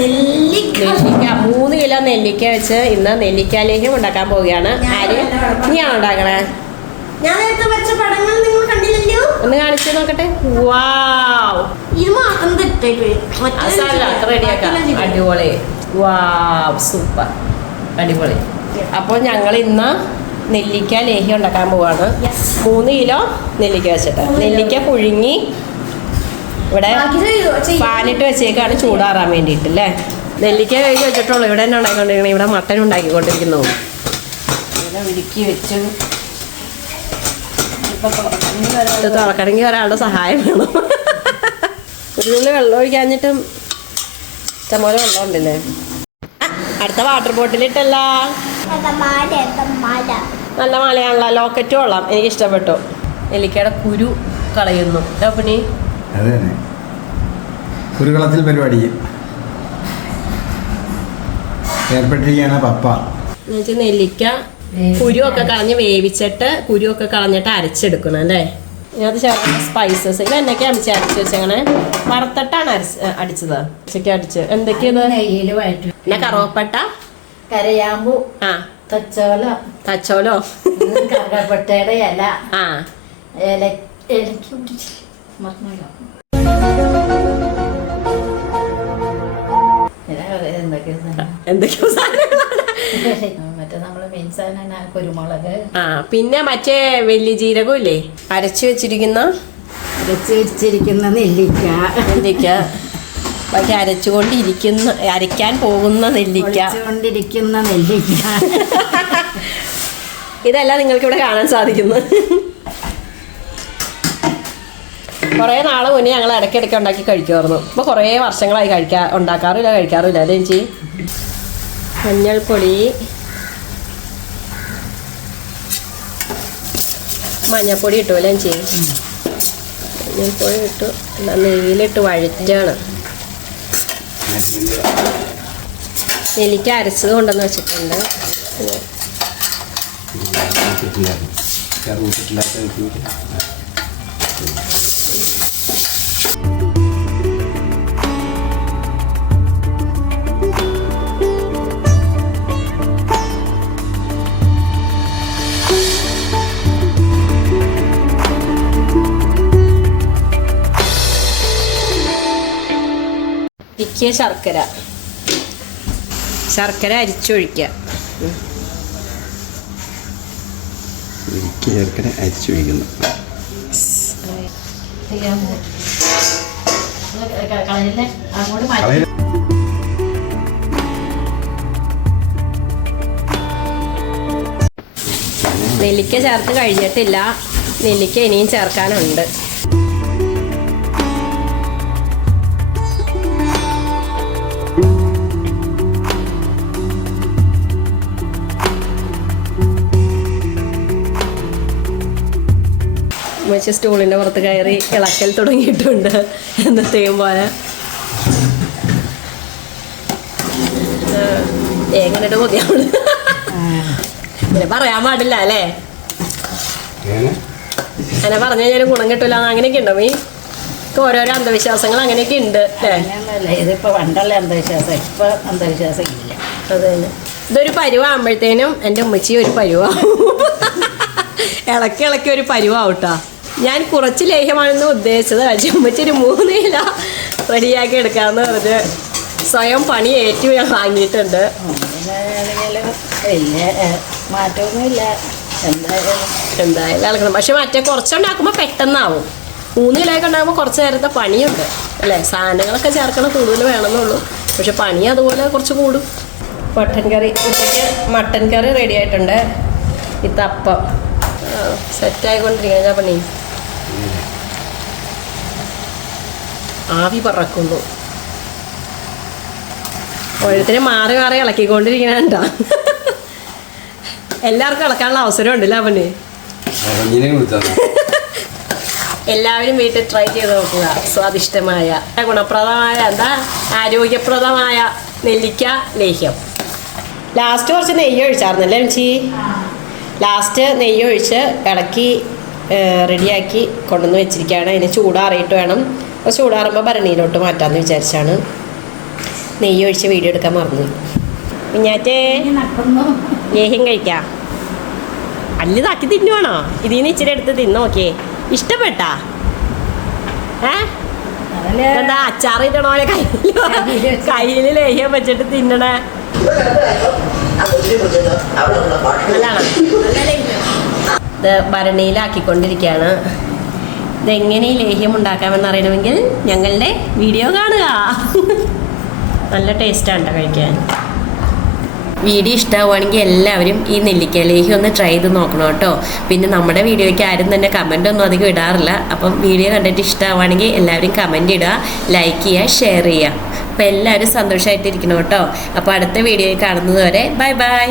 നെല്ലിക്ക 3 കിലോ നെല്ലിക്ക വെച്ച് ഇന്ന് നെല്ലിക്ക ലേഹ്യം ഉണ്ടാക്കാൻ പോവുകയാണ്. ആര് നീയാണോ ഉണ്ടാക്കണേ? ഒന്ന് കാണിച്ചു നോക്കട്ടെ. റെഡിയാക്കാം. അടിപൊളി. സൂപ്പർ അടിപൊളി. അപ്പോൾ ഞങ്ങൾ ഇന്ന് നെല്ലിക്ക ലേഹ്യം ഉണ്ടാക്കാൻ പോവാണ്. 3 കിലോ നെല്ലിക്ക വെച്ചിട്ട് നെല്ലിക്ക പുഴുങ്ങി ഇവിടെ പാനിട്ട് വെച്ചേക്കാണ് ചൂടാറാൻ വേണ്ടിയിട്ടല്ലേ. നെല്ലിക്ക കഴുകി വെച്ചിട്ടുള്ളൂ. ഇവിടെ തന്നെ ഉണ്ടാക്കിക്കൊണ്ടിരിക്കുന്നത്. ഇവിടെ മട്ടൻ ഉണ്ടാക്കിക്കൊണ്ടിരിക്കുന്നു. ഇവിടെ ഉരുക്കി വെച്ചു. ഇത് തുറക്കണമെങ്കിൽ ഒരാളുടെ സഹായം വേണം. ഒരു തുള്ളി വെള്ളം ഒഴിക്കാഞ്ഞിട്ടും ഇഷ്ടംപോലെ വെള്ളം ഉണ്ടല്ലേ. അടുത്ത വാട്ടർ ബോട്ടിലിട്ടല്ല. നല്ല മാലയാണല്ലോ. ലോക്കറ്റ് കൊള്ളാം. എനിക്ക് ഇഷ്ടപ്പെട്ടു. നെല്ലിക്കയുടെ കുരു കളയുന്നു. പിന്നെ കുരുകളത്തിൽ പരിപാടി ഏർപ്പെട്ടിരിക്കുകയാണ് പപ്പ. നെല്ലിക്ക കുരുവൊക്കെ കളഞ്ഞ് വേവിച്ചിട്ട് കുരുവൊക്കെ കളഞ്ഞിട്ട് അരച്ചെടുക്കണം അല്ലേ. ഇതിനകത്ത് ചേർക്കുന്ന സ്പൈസസ് ഇത് എന്നൊക്കെ അടിച്ച് വെച്ചങ്ങനെ വറുത്തിട്ടാണ് അടിച്ചത്. ഉച്ചയ്ക്ക് അടിച്ച് എന്തൊക്കെയത്? പിന്നെ കറുവപ്പട്ട, കരയാമ്പൂ, തച്ചോലോ, കറുവപ്പട്ടയുടെ ഇല, എന്തൊക്കെയോ മറ്റേ നമ്മള് മെയിൻ സാധനം കുരുമുളക്, പിന്നെ മറ്റേ വലിയ ജീരകം ഇല്ലേ അരച്ചു വെച്ചിരിക്കുന്ന നെല്ലിക്ക ബാക്കി അരയ്ക്കാൻ പോകുന്ന നെല്ലിക്ക. ഇതെല്ലാം നിങ്ങൾക്ക് ഇവിടെ കാണാൻ സാധിക്കുന്നു. കുറേ നാൾ മുന്നേ ഞങ്ങൾ ഇടയ്ക്കിടയ്ക്ക് ഉണ്ടാക്കി കഴിക്കുമായിരുന്നു. ഇപ്പോൾ കുറേ വർഷങ്ങളായി ഉണ്ടാക്കാറില്ല അല്ലേ ചേച്ചി. മഞ്ഞൾപ്പൊടി, മഞ്ഞൾപ്പൊടി ഇട്ടു അല്ലേ ചേച്ചി. മഞ്ഞൾപ്പൊടി ഇട്ടു നെയ്യിലിട്ട് വഴറ്റാണ്. നെല്ലിക്ക അരച്ചത് കൊണ്ടുവന്ന് വെച്ചിട്ടുണ്ട്. ശർക്കര അരിച്ചൊഴിക്കുക. അരിച്ചൊഴിക്കുന്നു. നെല്ലിക്ക ചേർത്ത് കഴിഞ്ഞിട്ടില്ല. നെല്ലിക്ക ഇനിയും ചേർക്കാനുണ്ട്. പക്ഷേ സ്റ്റൂളിൻ്റെ പുറത്ത് കയറി ഇളക്കൽ തുടങ്ങിയിട്ടുണ്ട്. എന്നത്തെയും പോലെ എങ്ങനെയിട്ട് കൊതിയാണ്. ഇങ്ങനെ പറയാൻ പാടില്ല അല്ലേ. അങ്ങനെ പറഞ്ഞു കഴിഞ്ഞാൽ ഗുണം കിട്ടില്ല അങ്ങനെയൊക്കെ ഉണ്ടോ? ഓരോരോ അന്ധവിശ്വാസങ്ങൾ അങ്ങനെയൊക്കെ ഉണ്ട് അല്ലേ. ഇതിപ്പോ പണ്ടുള്ള അന്ധവിശ്വാസം, ഇപ്പൊ അന്ധവിശ്വാസം ഇല്ല. അത് തന്നെ. ഇതൊരു പരുവാകുമ്പോഴത്തേനും എൻ്റെ ഉമ്മച്ചി ഒരു പരുവാകും. ഇളക്കി ഒരു പരുവാവൂട്ടാ. ഞാൻ കുറച്ച് ലേഹ്യമാണെന്ന് ഉദ്ദേശിച്ചത്. പക്ഷേ ഉമ്മച്ചി ഒരു 3 കിലോ റെഡിയാക്കി എടുക്കാമെന്ന് പറഞ്ഞ് സ്വയം പണി ഏറ്റു ഞാൻ വാങ്ങിയിട്ടുണ്ട്. മാറ്റമൊന്നുമില്ല എന്തായാലും ഇളക്കണം. പക്ഷെ മറ്റേ കുറച്ചുണ്ടാക്കുമ്പോൾ പെട്ടെന്നാവും. 3 കിലോയൊക്കെ ഉണ്ടാകുമ്പോൾ കുറച്ച് നേരത്തെ പണിയുണ്ട് അല്ലേ. സാധനങ്ങളൊക്കെ ചേർക്കണം, കൂടുതൽ വേണമെന്നുള്ളൂ. പക്ഷെ പണി അതുപോലെ കുറച്ച് കൂടും. മട്ടൻ കറി, ഉച്ചയ്ക്ക് മട്ടൻ കറി റെഡി ആയിട്ടുണ്ട്. ഇത്തപ്പം സെറ്റായിക്കൊണ്ടിരിക്കുന്ന പണി. ആവി പറക്കുന്നു. ഓരോരുത്തരെ മാറി ഇളക്കിക്കൊണ്ടിരിക്കണ. എല്ലാവർക്കും ഇളക്കാനുള്ള അവസരം ഉണ്ടല്ലോ അവന്. എല്ലാവരും വീട്ടിൽ ട്രൈ ചെയ്ത് നോക്കുക. സ്വാദിഷ്ടമായ ഗുണപ്രദമായ ആരോഗ്യപ്രദമായ നെല്ലിക്ക ലേഹ്യം. ലാസ്റ്റ് കുറച്ച് നെയ്യ് ഒഴിച്ചായിരുന്നല്ലേ ചേച്ചി. ലാസ്റ്റ് നെയ്യ് ഒഴിച്ച് ഇളക്കി റെഡിയാക്കി കൊണ്ടുവന്ന് വെച്ചിരിക്കുകയാണ്. അതിന് ചൂടാറിയിട്ട് വേണം അപ്പോൾ ചൂടാറുമ്പോൾ ഭരണിയിലോട്ട് മാറ്റാമെന്ന് വിചാരിച്ചാണ്. നെയ്യ് ഒഴിച്ച് വീഡിയോ എടുക്കാൻ മറന്നു. കുഞ്ഞാറ്റേ നടക്കുന്നു. ലേഹ്യം കഴിക്കാം. അല്ലിതാക്കി തിന്നുവാണോ? ഇതിൽ നിന്ന് ഇച്ചിരി എടുത്ത് തിന്നോക്കേ. ഇഷ്ടപ്പെട്ടാ? അതല്ലേ എന്താ അച്ചാറിട്ടണ പോലെ കയ്യിൽ ലേഹ്യം വെച്ചിട്ട് തിന്നണേ? നല്ലതാണോ? ഇത് ഭരണിയിലാക്കിക്കൊണ്ടിരിക്കുകയാണ്. ഇതെങ്ങനെ ഈ ലേഹ്യം ഉണ്ടാക്കാമെന്ന് അറിയണമെങ്കിൽ ഞങ്ങളുടെ വീഡിയോ കാണുക. നല്ല ടേസ്റ്റാണ് കേട്ടോ കഴിക്കാൻ. വീഡിയോ ഇഷ്ടമാവുകയാണെങ്കിൽ എല്ലാവരും ഈ നെല്ലിക്ക ലേഹ്യം ഒന്ന് ട്രൈ ചെയ്ത് നോക്കണം കേട്ടോ. പിന്നെ നമ്മുടെ വീഡിയോയ്ക്ക് ആരും തന്നെ കമൻ്റ് ഒന്നും അധികം ഇടാറില്ല. അപ്പം വീഡിയോ കണ്ടിട്ട് ഇഷ്ടമാവുകയാണെങ്കിൽ എല്ലാവരും കമൻ്റ് ഇടുക, ലൈക്ക് ചെയ്യുക, ഷെയർ ചെയ്യുക. അപ്പോൾ എല്ലാവരും സന്തോഷമായിട്ടിരിക്കണം കേട്ടോ. അപ്പോൾ അടുത്ത വീഡിയോയിൽ കാണുന്നത് വരെ ബൈ ബൈ.